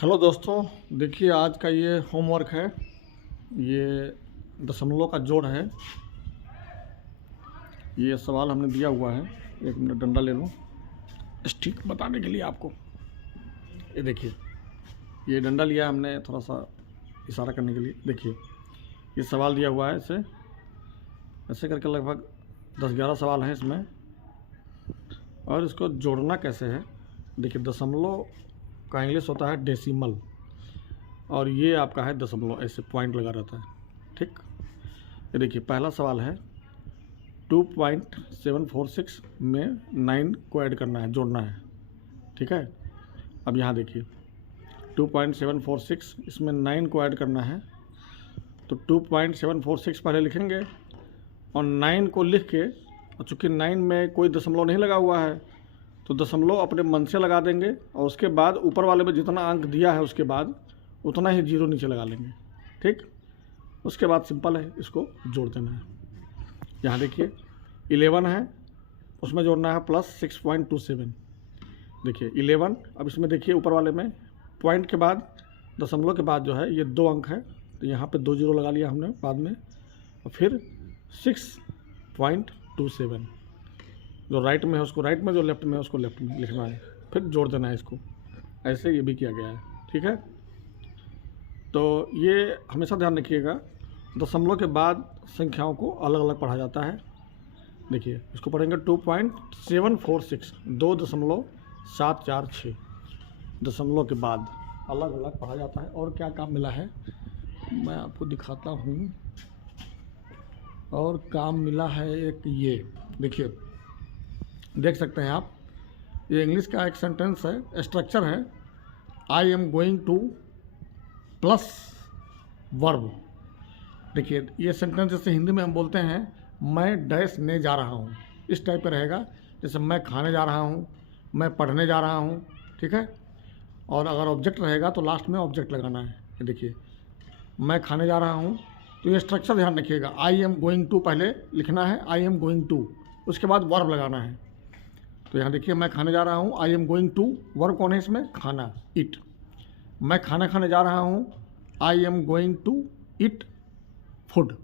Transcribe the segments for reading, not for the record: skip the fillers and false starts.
Hello दोस्तों, देखिए आज का ये होमवर्क है। ये दशमलव का जोड़ है। ये सवाल हमने दिया हुआ है। एक मिनट डंडा ले लूँ स्टिक बताने के लिए आपको। ये देखिए, ये डंडा लिया हमने थोड़ा सा इशारा करने के लिए। देखिए ये सवाल दिया हुआ है। ऐसे करके लगभग 10-11 सवाल हैं इसमें, और इसको जोड़ना कैसे है। देखिए दशमलव का इंग्लिश होता है डेसिमल, और ये आपका है दशमलव, ऐसे पॉइंट लगा रहता है। ठीक, ये देखिए पहला सवाल है 2.746 में 9 को ऐड करना है, जोड़ना है। ठीक है, अब यहाँ देखिए 2.746 इसमें 9 को ऐड करना है, तो 2.746 पहले लिखेंगे और 9 को लिख के, और चूँकि 9 में कोई दशमलव नहीं लगा हुआ है तो दशमलव अपने मन से लगा देंगे, और उसके बाद ऊपर वाले में जितना अंक दिया है उसके बाद उतना ही जीरो नीचे लगा लेंगे। ठीक, उसके बाद सिंपल है, इसको जोड़ देना है। यहाँ देखिए 11 है, उसमें जोड़ना है प्लस 6.27। देखिए 11, अब इसमें देखिए ऊपर वाले में पॉइंट के बाद दशमलव के बाद जो है ये 2 अंक है, तो यहाँ पे 2 जीरो लगा लिया हमने बाद में, और फिर 6.27। जो राइट में है उसको राइट में, जो लेफ्ट में है उसको लेफ्ट में लिखना है, फिर जोड़ देना है इसको। ऐसे ये भी किया गया है। ठीक है, तो ये हमेशा ध्यान रखिएगा, दशमलव के बाद संख्याओं को अलग अलग पढ़ा जाता है। देखिए इसको पढ़ेंगे 2.746, 2.746 दशमलव के बाद अलग अलग पढ़ा जाता है। और क्या काम मिला है मैं आपको दिखाता हूँ। और काम मिला है एक, ये देखिए देख सकते हैं आप, ये इंग्लिश का एक सेंटेंस है, स्ट्रक्चर है। आई am going two plus verb. देखिए ये सेंटेंस जैसे हिंदी में हम बोलते हैं मैं डैश ने जा रहा हूँ, इस टाइप का रहेगा। जैसे मैं खाने जा रहा हूँ, मैं पढ़ने जा रहा हूँ। ठीक है, और अगर ऑब्जेक्ट रहेगा तो लास्ट में ऑब्जेक्ट लगाना है। ये देखिए मैं खाने जा रहा हूँ, तो ये स्ट्रक्चर ध्यान रखिएगा। आई एम गोइंग टू पहले लिखना है, आई एम गोइंग टू, उसके बाद वर्ब लगाना है। तो यहाँ देखिए मैं खाने जा रहा हूँ, I am going to, verb कौन है इसमें, खाना, ईट। मैं खाना खाने जा रहा हूँ, I am going to eat food.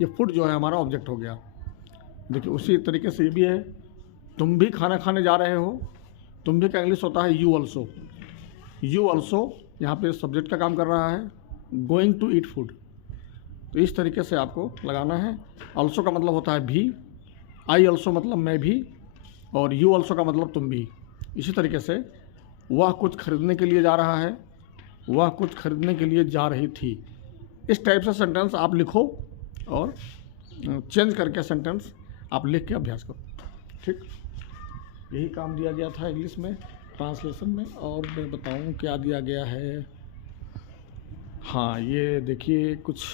ये फूड जो है हमारा ऑब्जेक्ट हो गया। देखिए उसी तरीके से ये भी है, तुम भी खाना खाने जा रहे हो, तुम भी का इंग्लिश होता है यू ऑल्सो। यू ऑल्सो यहाँ पे सब्जेक्ट का काम कर रहा है, गोइंग टू ईट फूड। तो इस तरीके से आपको लगाना है। ऑल्सो का मतलब होता है भी, आई ऑल्सो मतलब मैं भी, और यू ऑल्सो का मतलब तुम भी। इसी तरीके से वह कुछ खरीदने के लिए जा रहा है, वह कुछ खरीदने के लिए जा रही थी। इस टाइप से सेंटेंस आप लिखो और चेंज करके सेंटेंस आप लिख के अभ्यास करो। ठीक, यही काम दिया गया था इंग्लिश में ट्रांसलेशन में। और मैं बताऊं क्या दिया गया है। हाँ ये देखिए कुछ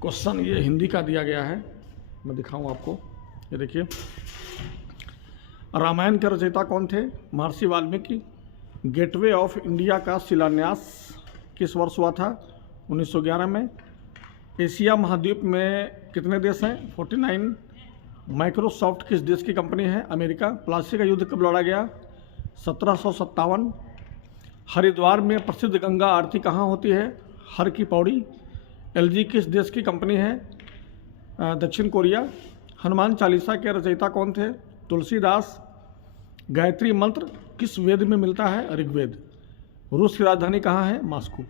क्वेश्चन ये हिंदी का दिया गया है, मैं दिखाऊं आपको। ये देखिए, रामायण के रचयिता कौन थे, महर्षि वाल्मीकि। गेटवे ऑफ इंडिया का शिलान्यास किस वर्ष हुआ था, 1911 में। एशिया महाद्वीप में कितने देश हैं, 49। माइक्रोसॉफ्ट किस देश की कंपनी है, अमेरिका। प्लासी का युद्ध कब लड़ा गया, 1757। हरिद्वार में प्रसिद्ध गंगा आरती कहाँ होती है, हर की पौड़ी। एलजी किस देश की कंपनी है, दक्षिण कोरिया। हनुमान चालीसा के रचयिता कौन थे, तुलसीदास। गायत्री मंत्र किस वेद में मिलता है, ऋग्वेद। रूस की राजधानी कहाँ है, मॉस्को।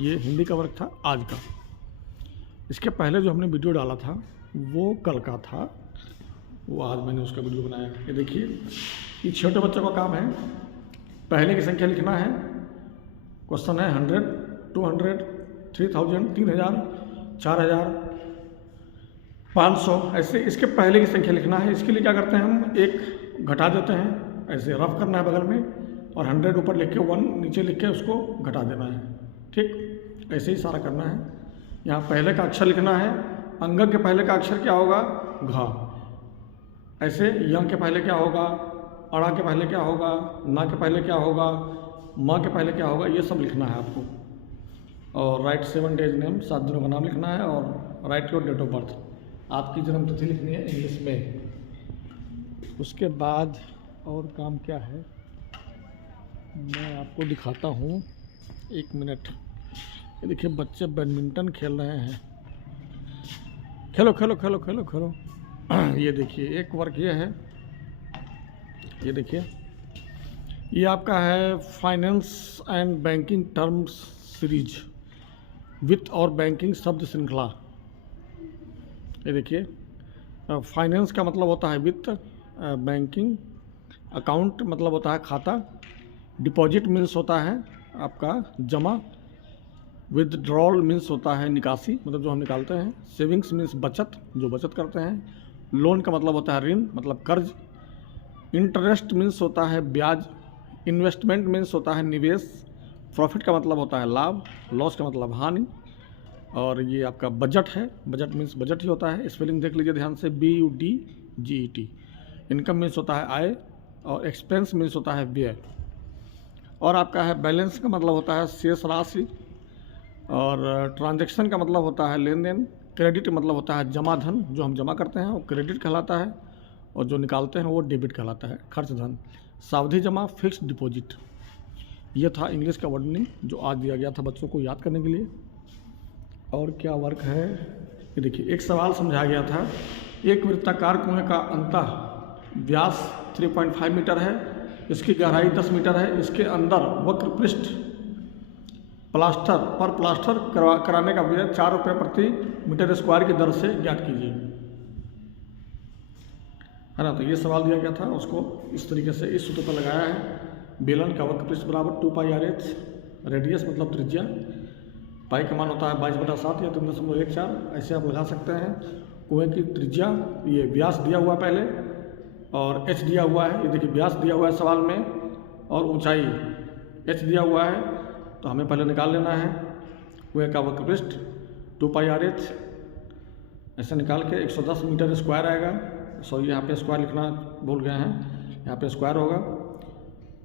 ये हिंदी का वर्क था आज का। इसके पहले जो हमने वीडियो डाला था वो कल का था, वो आज मैंने उसका वीडियो बनाया। ये देखिए ये छोटे बच्चों का काम है, पहले की संख्या लिखना है। क्वेश्चन है 100, 200, 3000, 3000, 4000, 500, ऐसे इसके पहले की संख्या लिखना है। इसके लिए क्या करते हैं, हम एक घटा देते हैं, ऐसे रफ करना है बगल में, और 100 ऊपर लिख के 1 नीचे लिख के उसको घटा देना है। ठीक, ऐसे ही सारा करना है। यहाँ पहले का अक्षर लिखना है, अंगक के पहले का अक्षर क्या होगा, घ। ऐसे यंग के पहले क्या होगा, अड़ा के पहले क्या होगा, ना के पहले क्या होगा, माँ के पहले क्या होगा, ये सब लिखना है आपको। और राइट 7 डेज नेम, 7 दिनों का नाम लिखना है। और write your date of birth, आपकी जन्म तिथि लिखनी है इंग्लिश में। उसके बाद और काम क्या है, मैं आपको दिखाता हूँ, 1 मिनट। ये देखिए बच्चे बैडमिंटन खेल रहे हैं। खेलो खेलो खेलो खेलो खेलो। ये देखिए एक वर्क ये है, ये देखिए ये आपका है finance and banking terms series, वित्त और बैंकिंग शब्द श्रृंखला। ये देखिए फाइनेंस का मतलब होता है वित्त, बैंकिंग अकाउंट मतलब होता है खाता, डिपॉजिट मीन्स होता है आपका जमा, विदड्रॉल मीन्स होता है निकासी मतलब जो हम निकालते हैं, सेविंग्स मीन्स बचत जो बचत करते हैं, लोन का मतलब होता है ऋण मतलब कर्ज, इंटरेस्ट मीन्स होता है ब्याज, इन्वेस्टमेंट मीन्स होता है निवेश, प्रॉफिट का मतलब होता है लाभ, लॉस का मतलब हानि, और ये आपका बजट है, बजट मीन्स बजट ही होता है। स्पेलिंग देख लीजिए ध्यान से, BUDGET। इनकम मीन्स होता है आय, और एक्सपेंस मीन्स होता है व्यय, और आपका है बैलेंस का मतलब होता है शेष राशि, और ट्रांजैक्शन का मतलब होता है लेन देन, क्रेडिट मतलब होता है जमा धन, जो हम जमा करते हैं वो क्रेडिट कहलाता है, और जो निकालते हैं वो डेबिट कहलाता है, खर्च धन। सावधि जमा फिक्स्ड डिपॉजिट, ये था इंग्लिश का वर्ड मीनिंग जो आज दिया गया था बच्चों को याद करने के लिए। और क्या वर्क है, ये देखिए एक सवाल समझाया गया था, एक वृत्ताकार कुएं का अंतः व्यास 3.5 मीटर है, इसकी गहराई 10 मीटर है, इसके अंदर वक्र पृष्ठ प्लास्टर कराने का व्यय 4 रुपये प्रति मीटर स्क्वायर की दर से ज्ञात कीजिए, है ना। तो ये सवाल दिया गया था, उसको इस तरीके से इस सूत्र पर लगाया है। बेलन का वक्र पृष्ठ बराबर 2πr/h, रेडियस मतलब त्रिज्या, पाई का मान होता है 22/7 या 3.14, ऐसे आप लगा सकते हैं। कुएं की त्रिज्या, ये व्यास दिया हुआ पहले और h दिया हुआ है, ये देखिए व्यास दिया हुआ है सवाल में, और ऊंचाई h दिया हुआ है, तो हमें पहले निकाल लेना है कुएं का वक्र पृष्ठ 2πr/h, ऐसे निकाल के 110 मीटर स्क्वायर आएगा। सॉरी यहाँ पे स्क्वायर लिखना भूल गए हैं, यहाँ पे स्क्वायर होगा,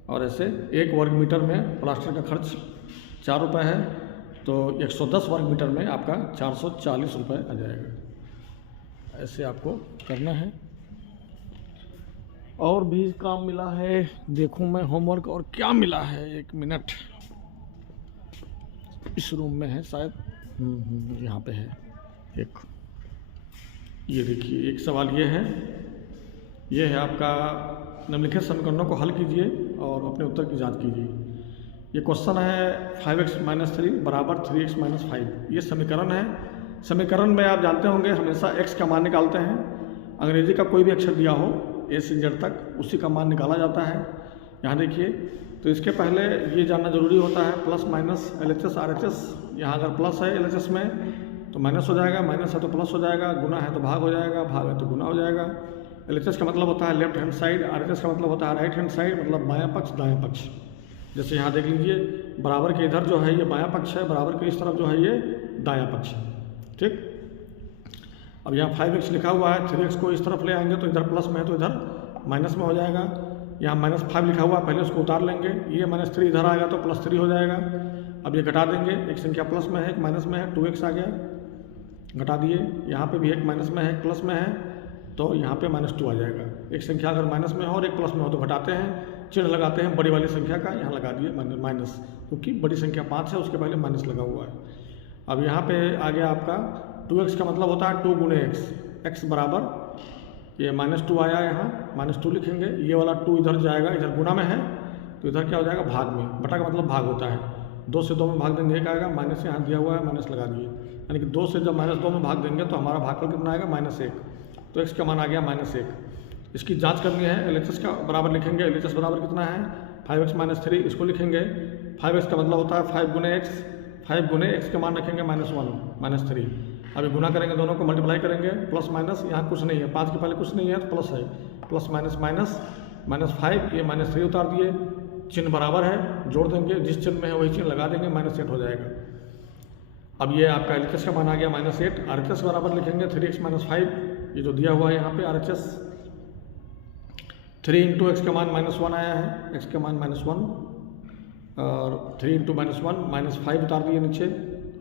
और ऐसे 1 वर्ग मीटर में प्लास्टर का खर्च 4 रुपये है, तो 110 वर्ग मीटर में आपका 440 रुपये आ जाएगा। ऐसे आपको करना है। और भी काम मिला है, देखूं मैं होमवर्क और क्या मिला है, 1 मिनट। इस रूम में है शायद, यहाँ पे है एक, ये देखिए एक सवाल ये है आपका, निम्नलिखित समीकरणों को हल कीजिए और अपने उत्तर की जांच कीजिए। ये क्वेश्चन है 5x - 3 बराबर 3x - 5, ये समीकरण है। समीकरण में आप जानते होंगे हमेशा x का मान निकालते हैं, अंग्रेजी का कोई भी अक्षर दिया हो A से Z तक उसी का मान निकाला जाता है। यहाँ देखिए, तो इसके पहले ये जानना जरूरी होता है प्लस माइनस LHS RHS। यहाँ अगर प्लस है LHS में तो माइनस हो जाएगा, माइनस है तो प्लस हो जाएगा, गुना है तो भाग हो जाएगा, भाग है तो गुना हो जाएगा। LHS का मतलब होता है लेफ्ट हैंड साइड, RHS का मतलब होता है राइट हैंड साइड, मतलब बायां पक्ष दायां पक्ष। जैसे यहाँ देख लीजिए, बराबर के इधर जो है ये बायां पक्ष है, बराबर के इस तरफ जो है ये दायां पक्ष है, ठीक। अब यहाँ 5x लिखा हुआ है, 3x को इस तरफ ले आएंगे तो इधर प्लस में है तो इधर माइनस में हो जाएगा। यहाँ -5 लिखा हुआ है, पहले उसको उतार लेंगे, ये -3 इधर आएगा तो +3 हो जाएगा। अब ये घटा देंगे, एक संख्या प्लस में है एक माइनस में है, 2x आ गया, घटा दिए। यहाँ पे भी एक माइनस में है एक प्लस में है, तो यहाँ पे -2 आ जाएगा। एक संख्या अगर माइनस में हो और एक प्लस में हो तो घटाते हैं, चिन्ह लगाते हैं बड़ी वाली संख्या का, यहाँ लगा दिए माइनस, क्योंकि बड़ी संख्या 5 है उसके पहले माइनस लगा हुआ है। अब यहाँ पे आ गया आपका 2x का मतलब होता है 2 × x, x बराबर ये -2 आया, यहाँ -2 लिखेंगे, ये वाला 2 इधर जाएगा, इधर गुना में है तो इधर क्या हो जाएगा भाग में, बटा का मतलब भाग होता है, 2 से 2 में भाग देंगे 1 आएगा, माइनस यहाँ दिया हुआ है माइनस लगा दिए, यानी कि 2 से जब -2 में भाग देंगे तो हमारा भागफल कितना आएगा -1, तो x का मान आ गया -1। इसकी जांच करनी है, LHS का बराबर लिखेंगे, LHS बराबर कितना है 5x - 3, इसको लिखेंगे, 5x का मतलब होता है 5 × x, 5 × x का मान रखेंगे -1 -3। अभी गुना करेंगे, दोनों को मल्टीप्लाई करेंगे, प्लस माइनस यहाँ कुछ नहीं है, 5 के पहले कुछ नहीं है तो प्लस है, प्लस माइनस माइनस -5, ये -3 उतार दिए, चिन्ह बराबर है, जोड़ देंगे, जिस चिन्ह में है वही चिन्ह लगा देंगे, -8 हो जाएगा। अब ये आपका LHS का मान आ गया -8, RHS बराबर लिखेंगे 3x - 5, ये जो दिया हुआ है यहाँ पे RHS, 3 × x का मान -1 आया है, x का मान -1, और 3 × -1 -5 उतार दिए नीचे,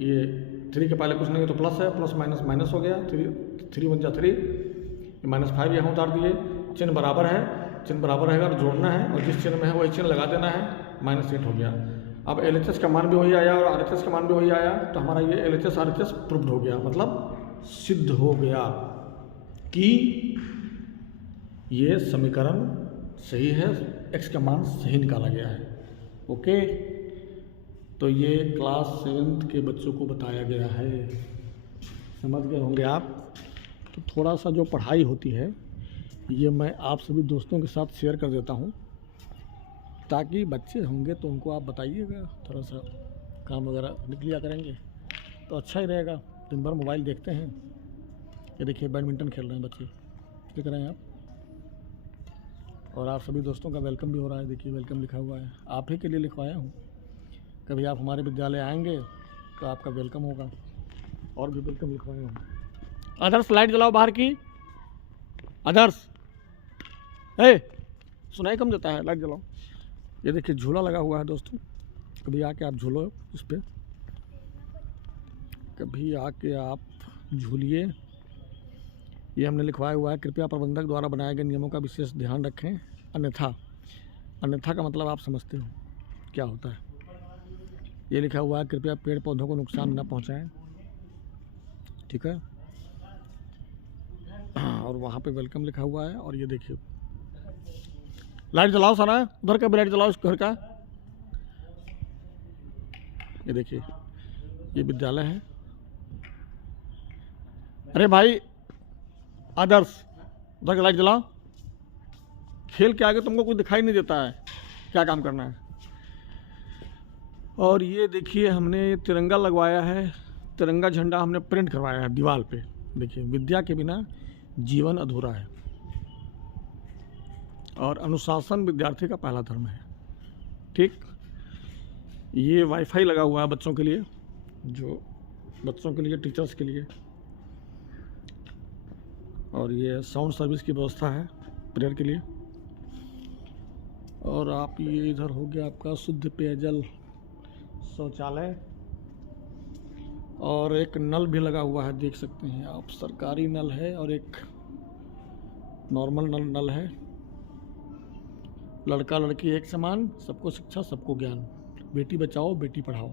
ये 3 के पहले कुछ नहीं है तो प्लस है, प्लस माइनस माइनस हो गया, 3 × 1 = 3, -5 यहाँ उतार दिए, चिन्ह बराबर है, चिन्ह बराबर है अगर जोड़ना है और जिस चिन्ह में है वही चिन्ह लगा देना है, -8 हो गया। अब LHS का मान भी वही आया और RHS का मान भी वही आया, तो हमारा ये LHS RHS प्रूव्ड हो गया, मतलब सिद्ध हो गया कि ये समीकरण सही है, x का मान सही निकाला गया है। ओके, तो ये क्लास 7th के बच्चों को बताया गया है, समझ गए होंगे आप। तो थोड़ा सा जो पढ़ाई होती है ये मैं आप सभी दोस्तों के साथ शेयर कर देता हूँ, ताकि बच्चे होंगे तो उनको आप बताइएगा, थोड़ा सा काम वगैरह निकल लिया करेंगे तो अच्छा ही रहेगा। दिन भर मोबाइल देखते हैं। ये देखिए बैडमिंटन खेल रहे हैं बच्चे, देख रहे हैं आप, और आप सभी दोस्तों का वेलकम भी हो रहा है। देखिए वेलकम लिखा हुआ है, आप ही के लिए लिखवाया हूँ। कभी आप हमारे विद्यालय आएंगे तो आपका वेलकम होगा, और भी वेलकम लिखवाया हूँ। आदर्श लाइट जलाओ बाहर की, आदर्श सुनाई कम देता है, लाइट जलाओ। ये देखिए झूला लगा हुआ है दोस्तों, कभी आके आप झूलो इस पर, कभी आके आप झूलिए। ये हमने लिखवाया हुआ है, कृपया प्रबंधक द्वारा बनाए गए नियमों का विशेष ध्यान रखें, अन्यथा। अन्यथा का मतलब आप समझते हो क्या होता है। ये लिखा हुआ है, कृपया पेड़ पौधों को नुकसान न पहुंचाएं, ठीक है। और वहाँ पे वेलकम लिखा हुआ है। और ये देखिए लाइट जलाओ सारा, उधर का भी लाइट जलाओ, इस घर का। ये देखिए ये विद्यालय है। अरे भाई आदर्श, उधर का लाइट जलाओ। खेल के आगे तुमको कुछ दिखाई नहीं देता है, क्या काम करना है। और ये देखिए हमने तिरंगा लगवाया है, तिरंगा झंडा हमने प्रिंट करवाया है दीवार पे। देखिए विद्या के बिना जीवन अधूरा है, और अनुशासन विद्यार्थी का पहला धर्म है, ठीक। ये वाईफाई लगा हुआ है बच्चों के लिए, जो बच्चों के लिए, टीचर्स के लिए। और ये साउंड सर्विस की व्यवस्था है प्रेयर के लिए। और आप ये इधर हो गया आपका शुद्ध पेयजल शौचालय, और एक नल भी लगा हुआ है, देख सकते हैं आप, सरकारी नल है और एक नॉर्मल नल है। लड़का लड़की एक समान, सबको शिक्षा सबको ज्ञान, बेटी बचाओ बेटी पढ़ाओ,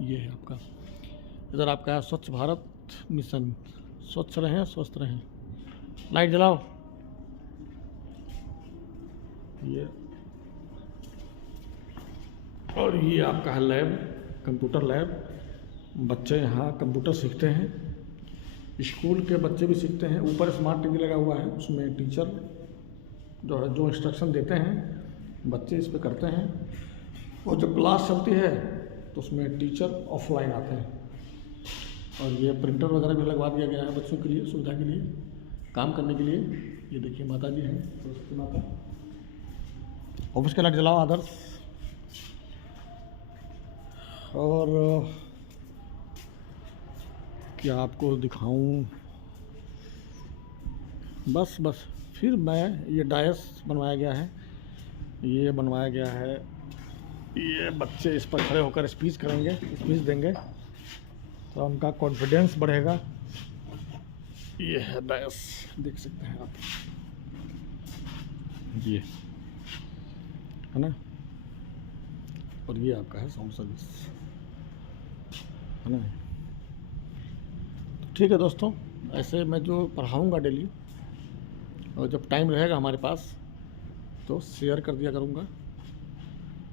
ये है आपका। इधर आपका है स्वच्छ भारत मिशन, स्वच्छ रहें स्वस्थ रहें। लाइट जलाओ। ये और ये आपका है लैब, कंप्यूटर लैब। बच्चे यहाँ कंप्यूटर सीखते हैं, स्कूल के बच्चे भी सीखते हैं। ऊपर स्मार्ट टीवी लगा हुआ है, उसमें टीचर जो है जो इंस्ट्रक्शन देते हैं बच्चे इस पे करते हैं। और जब क्लास चलती है तो उसमें टीचर ऑफलाइन आते हैं। और ये प्रिंटर वगैरह भी लगवा दिया गया है बच्चों के लिए, सुविधा के लिए, काम करने के लिए। ये देखिए माता जी हैं, सरस्वती माता। ऑफिस का लाइट जलाओ आदर्श। और क्या आपको दिखाऊं, बस फिर मैं, ये डायस बनवाया गया है, ये बनवाया गया है, ये बच्चे इस पर खड़े होकर स्पीच करेंगे, स्पीच देंगे, तो उनका कॉन्फिडेंस बढ़ेगा। ये है डायस, देख सकते हैं आप, ये है ना। और ये आपका है साउंड सर्विस, है ना। ठीक है दोस्तों, ऐसे मैं जो पढ़ाऊँगा डेली, और जब टाइम रहेगा हमारे पास तो शेयर कर दिया करूँगा।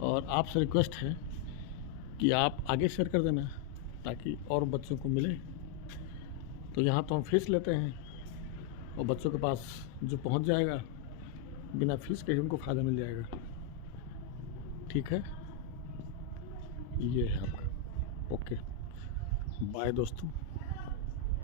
और आपसे रिक्वेस्ट है कि आप आगे शेयर कर देना, ताकि और बच्चों को मिले। तो यहाँ तो हम फीस लेते हैं, और बच्चों के पास जो पहुँच जाएगा बिना फीस के ही उनको फ़ायदा मिल जाएगा, ठीक है। ये है आपका। ओके, बाय दोस्तों।